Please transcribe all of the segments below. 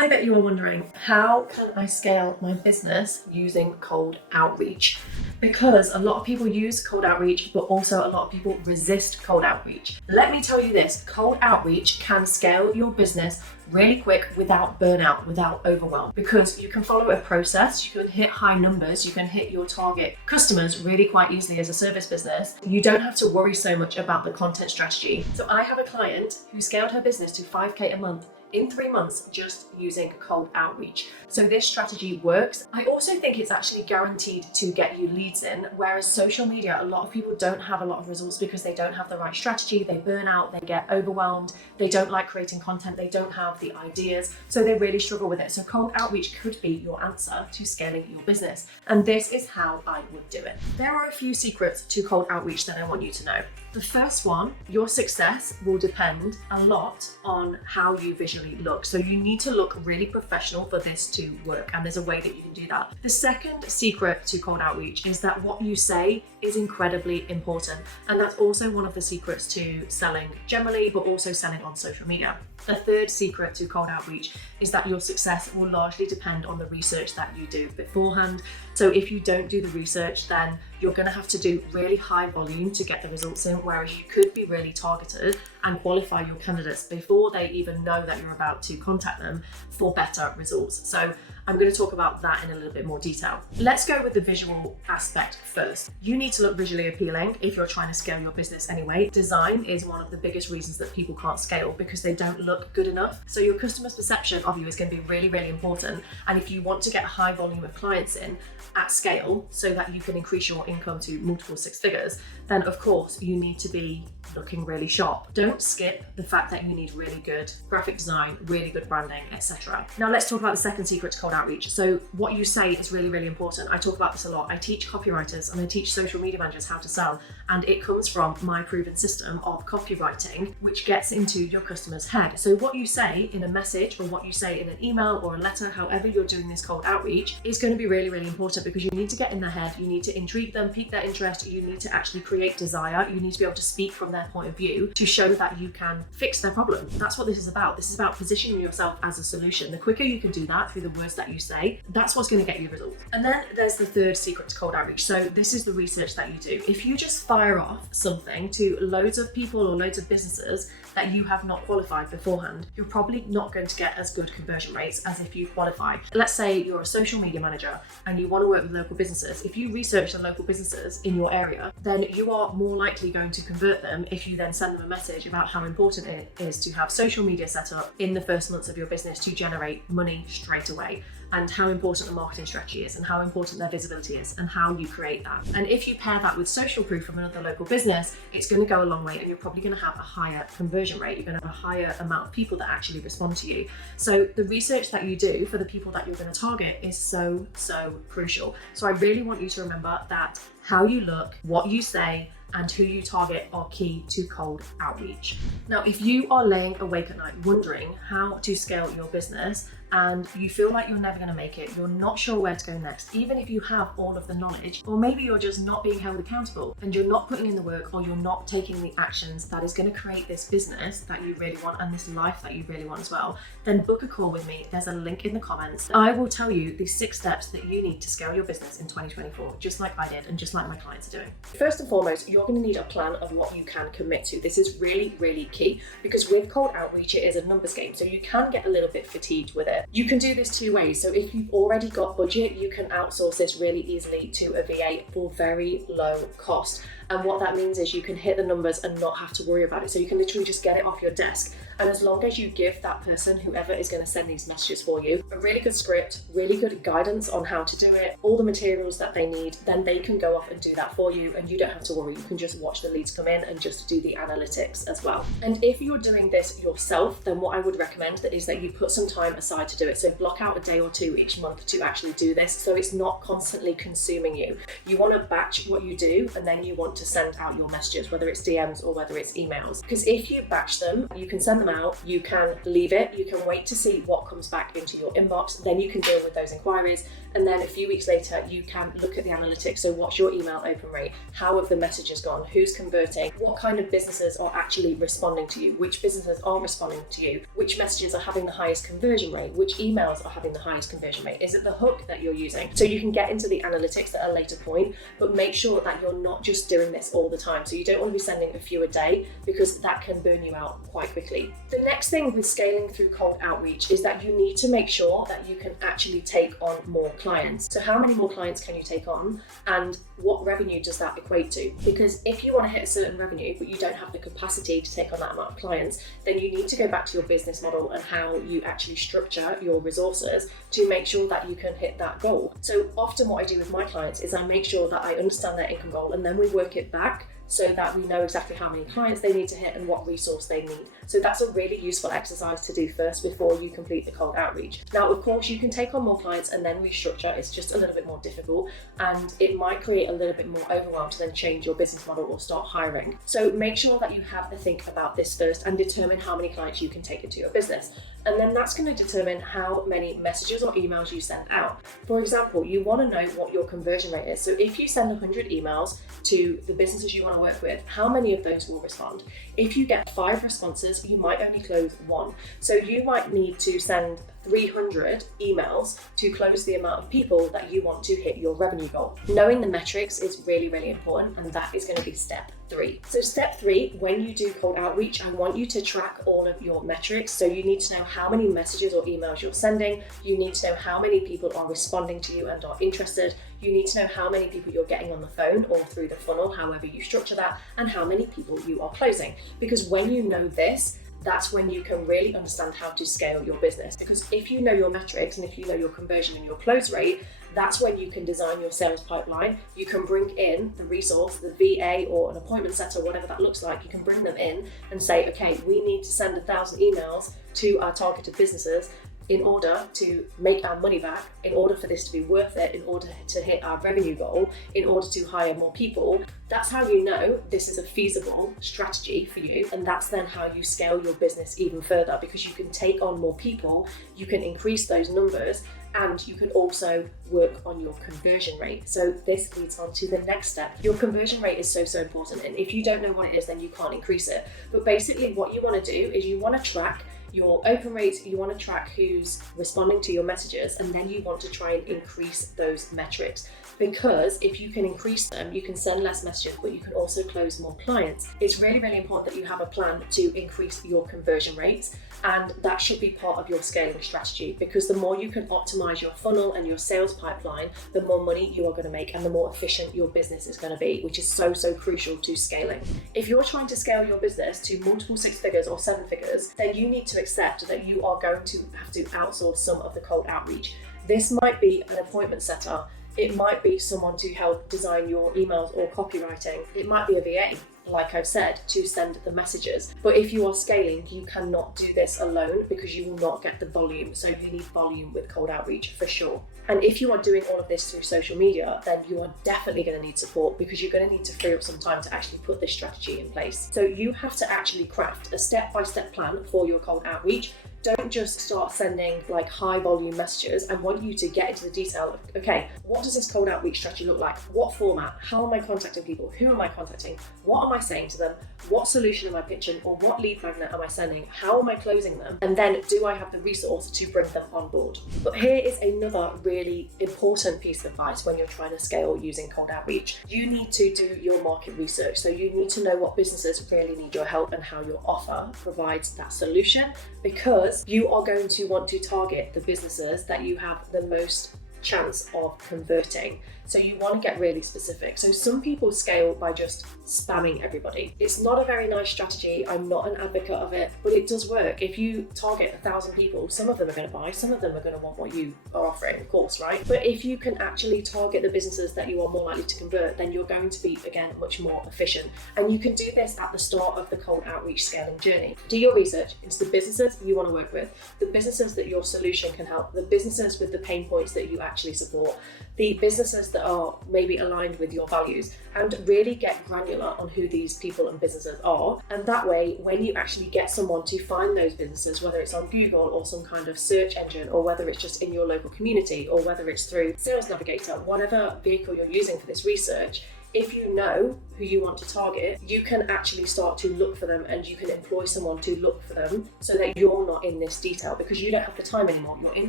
I bet you are wondering, how can I scale my business using cold outreach? Because a lot of people use cold outreach, but also a lot of people resist cold outreach. Let me tell you this, cold outreach can scale your business really quick without burnout, without overwhelm, because you can follow a process, you can hit high numbers, you can hit your target customers really quite easily as a service business. You don't have to worry so much about the content strategy. So I have a client who scaled her business to 5K a month in 3 months just using cold outreach. So this strategy works. I also think it's actually guaranteed to get you leads in, whereas social media, a lot of people don't have a lot of results because they don't have the right strategy, they burn out, they get overwhelmed, they don't like creating content, they don't have the ideas, so they really struggle with it. So cold outreach could be your answer to scaling your business. And this is how I would do it. There are a few secrets to cold outreach that I want you to know. The first one, your success will depend a lot on how you visually look. So you need to look really professional for this to work, and there's a way that you can do that. The second secret to cold outreach is that what you say is incredibly important, and that's also one of the secrets to selling generally, but also selling on social media. The third secret to cold outreach is that your success will largely depend on the research that you do beforehand. So if you don't do the research, then you're going to have to do really high volume to get the results in, whereas you could be really targeted and qualify your candidates before they even know that you're about to contact them for better results. So I'm going to talk about that in a little bit more detail. Let's go with the visual aspect first. You need to look visually appealing if you're trying to scale your business anyway. Design is one of the biggest reasons that people can't scale, because they don't look good enough. So your customer's perception of you is going to be really, really important. And if you want to get a high volume of clients in at scale so that you can increase your income to multiple six figures, then of course you need to be looking really sharp. Don't skip the fact that you need really good graphic design, really good branding, etc. Now let's talk about the second secret to cold outreach. So what you say is really, really important. I talk about this a lot. I teach copywriters and I teach social media managers how to sell, and it comes from my proven system of copywriting, which gets into your customer's head. So what you say in a message, or what you say in an email or a letter, however you're doing this cold outreach, is going to be really, really important, because you need to get in their head, you need to intrigue them, pique their interest, you need to actually create desire, you need to be able to speak from their point of view to show that you can fix their problem. That's what this is about. This is about positioning yourself as a solution. The quicker you can do that through the words that you say, that's what's going to get you results. And then there's the third secret to cold outreach. So this is the research that you do. If you just fire off something to loads of people or loads of businesses that you have not qualified beforehand, you're probably not going to get as good conversion rates as if you qualify. Let's say you're a social media manager and you want to work with local businesses. If you research the local businesses in your area, then you are more likely going to convert them if you then send them a message about how important it is to have social media set up in the first months of your business to generate money straight away, and how important the marketing strategy is, and how important their visibility is, and how you create that. And if you pair that with social proof from another local business, it's going to go a long way, and you're probably going to have a higher conversion rate. You're going to have a higher amount of people that actually respond to you. So the research that you do for the people that you're going to target is so, so crucial. So I really want you to remember that how you look, what you say, and who you target are key to cold outreach. Now, if you are laying awake at night wondering how to scale your business, and you feel like you're never going to make it, you're not sure where to go next, even if you have all of the knowledge, or maybe you're just not being held accountable and you're not putting in the work, or you're not taking the actions that is going to create this business that you really want and this life that you really want as well, then book a call with me. There's a link in the comments. I will tell you the 6 steps that you need to scale your business in 2024, just like I did and just like my clients are doing. First and foremost, you're going to need a plan of what you can commit to. This is really, really key, because with cold outreach, it is a numbers game, so you can get a little bit fatigued with it. You can do this 2 ways. So if you've already got budget, you can outsource this really easily to a VA for very low cost. And what that means is you can hit the numbers and not have to worry about it. So you can literally just get it off your desk. And as long as you give that person, whoever is going to send these messages for you, a really good script, really good guidance on how to do it, all the materials that they need, then they can go off and do that for you. And you don't have to worry. You can just watch the leads come in and just do the analytics as well. And if you're doing this yourself, then what I would recommend is that you put some time aside to do it. So block out a day or 2 each month to actually do this, so it's not constantly consuming you. You want to batch what you do, and then you want to send out your messages, whether it's DMs or whether it's emails. Because if you batch them, you can send them out, you can leave it, you can wait to see what comes back into your inbox, then you can deal with those inquiries, and then a few weeks later you can look at the analytics. So what's your email open rate? How have the messages gone? Who's converting? What kind of businesses are actually responding to you? Which businesses are responding to you? Which messages are having the highest conversion rate? Which emails are having the highest conversion rate? Is it the hook that you're using? So you can get into the analytics at a later point, but make sure that you're not just doing this all the time. So you don't want to be sending a few a day, because that can burn you out quite quickly. The next thing with scaling through cold outreach is that you need to make sure that you can actually take on more clients. So how many more clients can you take on, and what revenue does that equate to? Because if you want to hit a certain revenue but you don't have the capacity to take on that amount of clients, then you need to go back to your business model and how you actually structure your resources to make sure that you can hit that goal. So often what I do with my clients is I make sure that I understand their income goal, and then we work it back so that we know exactly how many clients they need to hit and what resource they need. So that's a really useful exercise to do first before you complete the cold outreach. Now, of course, you can take on more clients and then restructure. It's just a little bit more difficult, and it might create a little bit more overwhelm to then change your business model or start hiring. So make sure that you have a think about this first and determine how many clients you can take into your business. And then that's going to determine how many messages or emails you send out. For example, you want to know what your conversion rate is. So if you send 100 emails to the businesses you want to work with, how many of those will respond? If you get 5 responses, you might only close 1. So you might need to send 300 emails to close the amount of people that you want to hit your revenue goal. Knowing the metrics is really, really important, and that is going to be step 3. So step 3, when you do cold outreach, I want you to track all of your metrics. So you need to know how many messages or emails you're sending. You need to know how many people are responding to you and are interested. You need to know how many people you're getting on the phone or through the funnel, however you structure that, and how many people you are closing. Because when you know this, that's when you can really understand how to scale your business. Because if you know your metrics and if you know your conversion and your close rate, that's when you can design your sales pipeline. You can bring in the resource, the VA or an appointment setter, whatever that looks like. You can bring them in and say, okay, we need to send 1,000 emails to our targeted businesses in order to make our money back, in order for this to be worth it, in order to hit our revenue goal, in order to hire more people. That's how you know this is a feasible strategy for you, and that's then how you scale your business even further, because you can take on more people, you can increase those numbers, and you can also work on your conversion rate. So this leads on to the next step. Your conversion rate is so important, and if you don't know what it is, then you can't increase it. But basically what you want to do is you want to track your open rates, you want to track who's responding to your messages, and then you want to try and increase those metrics. Because if you can increase them, you can send less messages, but you can also close more clients. It's really, really important that you have a plan to increase your conversion rates, and that should be part of your scaling strategy, because the more you can optimize your funnel and your sales pipeline, the more money you are going to make and the more efficient your business is going to be, which is so crucial to scaling. If you're trying to scale your business to multiple 6 figures or 7 figures, then you need to accept that you are going to have to outsource some of the cold outreach. This might be an appointment setter. It might be someone to help design your emails or copywriting. It might be a VA, like I've said, to send the messages. But if you are scaling, you cannot do this alone, because you will not get the volume. So you need volume with cold outreach for sure. And if you are doing all of this through social media, then you are definitely going to need support, because you're going to need to free up some time to actually put this strategy in place. So you have to actually craft a step-by-step plan for your cold outreach. Don't just start sending like high volume messages. I want you to get into the detail of, okay, what does this cold outreach strategy look like? What format? How am I contacting people? Who am I contacting? What am I saying to them? What solution am I pitching? Or what lead magnet am I sending? How am I closing them? And then do I have the resource to bring them on board? But here is another really important piece of advice when you're trying to scale using cold outreach. You need to do your market research. So you need to know what businesses really need your help and how your offer provides that solution, because you are going to want to target the businesses that you have the most chance of converting. So you want to get really specific. So some people scale by just spamming everybody. It's not a very nice strategy. I'm not an advocate of it, but it does work. If you target 1,000 people, some of them are going to buy, some of them are going to want what you are offering, of course, right? But if you can actually target the businesses that you are more likely to convert, then you're going to be, again, much more efficient. And you can do this at the start of the cold outreach scaling journey. Do your research into the businesses you want to work with, the businesses that your solution can help, the businesses with the pain points that you actually support, the businesses that are maybe aligned with your values, and really get granular on who these people and businesses are. And that way, when you actually get someone to find those businesses, whether it's on Google or some kind of search engine, or whether it's just in your local community, or whether it's through Sales Navigator, whatever vehicle you're using for this research, if you know who you want to target, you can actually start to look for them, and you can employ someone to look for them so that you're not in this detail, because you don't have the time anymore. You're in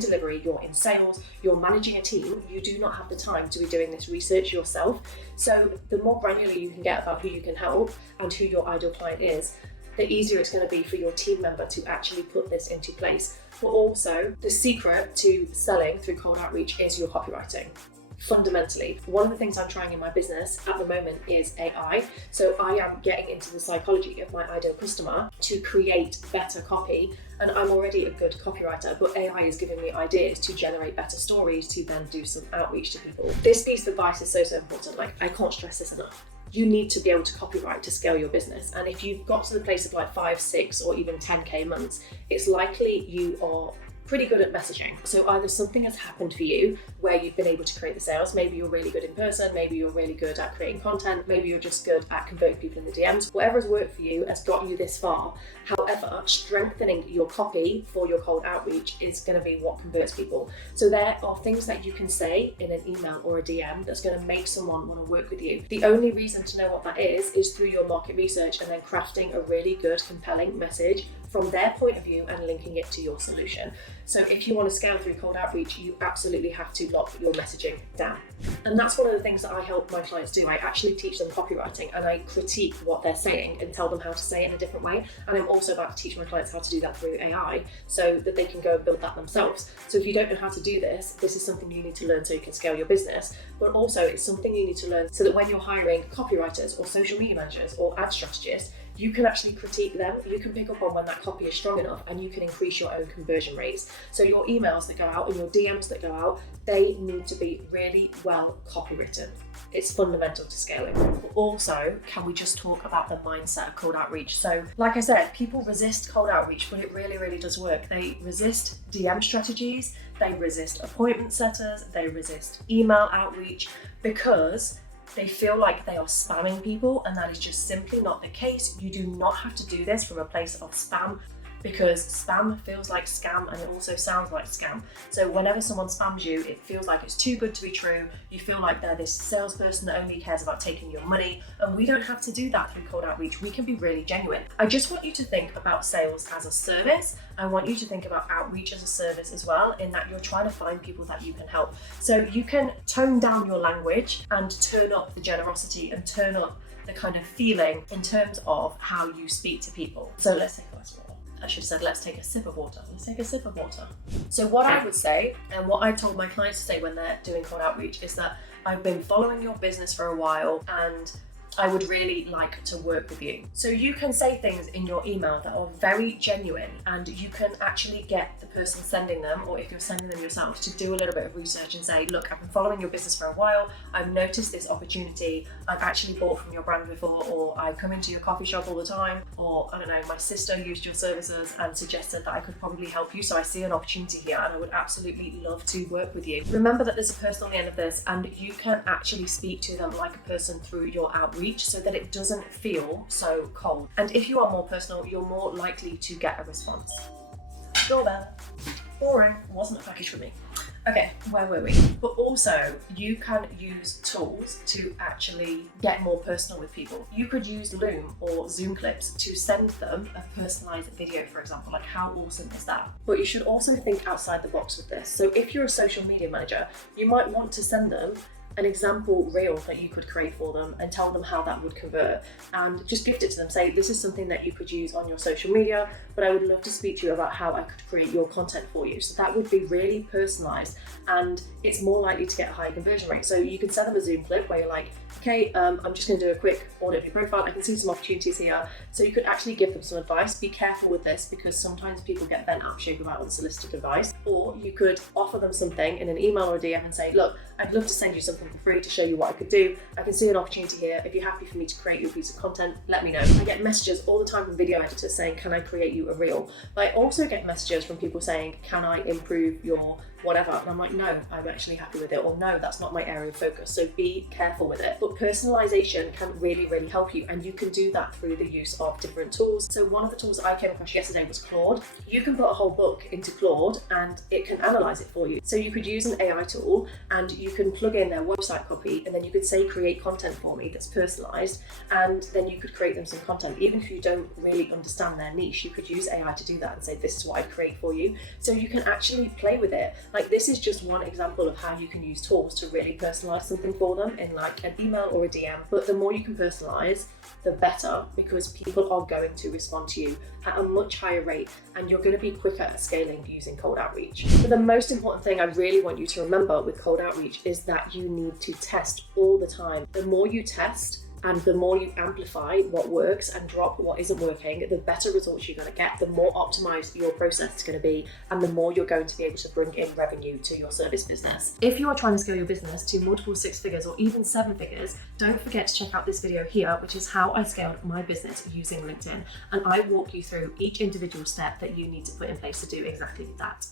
delivery, you're in sales, you're managing a team. You do not have the time to be doing this research yourself. So the more granular you can get about who you can help and who your ideal client is, the easier it's going to be for your team member to actually put this into place. But also, the secret to selling through cold outreach is your copywriting. Fundamentally, one of the things I'm trying in my business at the moment is AI. So I am getting into the psychology of my ideal customer to create better copy. And I'm already a good copywriter, but AI is giving me ideas to generate better stories to then do some outreach to people. This piece of advice is so important. Like, I can't stress this enough. You need to be able to copywrite to scale your business. And if you've got to the place of like 5, 6, or even 10K months, it's likely you are pretty good at messaging. So either something has happened for you where you've been able to create the sales, maybe you're really good in person, maybe you're really good at creating content, maybe you're just good at converting people in the DMs. Whatever has worked for you has got you this far. However, strengthening your copy for your cold outreach is going to be what converts people. So there are things that you can say in an email or a DM that's going to make someone want to work with you. The only reason to know what that is through your market research, and then crafting a really good, compelling message from their point of view and linking it to your solution. So if you want to scale through cold outreach, you absolutely have to lock your messaging down. And that's one of the things that I help my clients do. I actually teach them copywriting, and I critique what they're saying and tell them how to say it in a different way. And I'm also about to teach my clients how to do that through AI so that they can go and build that themselves. So if you don't know how to do this, this is something you need to learn so you can scale your business. But also it's something you need to learn so that when you're hiring copywriters or social media managers or ad strategists, you can actually critique them. You can pick up on when that copy is strong enough, and you can increase your own conversion rates. So your emails that go out and your DMs that go out, they need to be really well copywritten. It's fundamental to scaling. Also, can we just talk about the mindset of cold outreach? So like I said, people resist cold outreach, but it really, really does work. They resist DM strategies, they resist appointment setters, they resist email outreach, because they feel like they are spamming people, and that is just simply not the case. You do not have to do this from a place of spam, because spam feels like scam, and it also sounds like scam. So whenever someone spams you, it feels like it's too good to be true. You feel like they're this salesperson that only cares about taking your money, and we don't have to do that through cold outreach. We can be really genuine. I just want you to think about sales as a service. I want you to think about outreach as a service as well, in that you're trying to find people that you can help. So you can tone down your language and turn up the generosity and turn up the kind of feeling in terms of how you speak to people. So let's take a glass of water. I should have said, let's take a sip of water. Let's take a sip of water. So what I would say, and what I told my clients to say when they're doing cold outreach, is that I've been following your business for a while, and I would really like to work with you. So you can say things in your email that are very genuine, and you can actually get the person sending them, or if you're sending them yourself, to do a little bit of research and say, look, I've been following your business for a while. I've noticed this opportunity. I've actually bought from your brand before, or I come into your coffee shop all the time, or I don't know, my sister used your services and suggested that I could probably help you. So I see an opportunity here, and I would absolutely love to work with you. Remember that there's a person on the end of this, and you can actually speak to them like a person through your outreach, so that it doesn't feel so cold. And if you are more personal, you're more likely to get a response. Doorbell. Boring. Wasn't a package for me. Okay, where were we? But also, you can use tools to actually get more personal with people. You could use Loom or Zoom clips to send them a personalized video, for example. Like, how awesome is that? But you should also think outside the box with this. So if you're a social media manager, you might want to send them an example reel that you could create for them and tell them how that would convert, and just gift it to them. Say, this is something that you could use on your social media, but I would love to speak to you about how I could create your content for you. So that would be really personalized, and it's more likely to get a higher conversion rate. So you could send them a Zoom clip where you're like, Okay, I'm just going to do a quick audit of your profile. I can see some opportunities here. So you could actually give them some advice. Be careful with this because sometimes people get bent out of shape about unsolicited advice. Or you could offer them something in an email or a DM and say, look, I'd love to send you something for free to show you what I could do. I can see an opportunity here. If you're happy for me to create you a piece of content, let me know. I get messages all the time from video editors saying, can I create you a reel? But I also get messages from people saying, can I improve your whatever? And I'm like, no, I'm actually happy with it, or no, that's not my area of focus. So be careful with it. But personalization can really, really help you, and you can do that through the use of different tools. So one of the tools I came across yesterday was Claude. You can put a whole book into Claude and it can analyze it for you. So you could use an AI tool and you can plug in their website copy, and then you could say, create content for me that's personalized, and then you could create them some content. Even if you don't really understand their niche, you could use AI to do that and say, this is what I'd create for you. So you can actually play with it. Like, this is just one example of how you can use tools to really personalize something for them in like an email or a DM. But the more you can personalize, the better, because people are going to respond to you at a much higher rate, and you're going to be quicker at scaling using cold outreach. But the most important thing I really want you to remember with cold outreach is that you need to test all the time. The more you test, and the more you amplify what works and drop what isn't working, the better results you're going to get, the more optimized your process is going to be, and the more you're going to be able to bring in revenue to your service business. If you are trying to scale your business to multiple 6 figures or even 7 figures, don't forget to check out this video here, which is how I scaled my business using LinkedIn. And I walk you through each individual step that you need to put in place to do exactly that.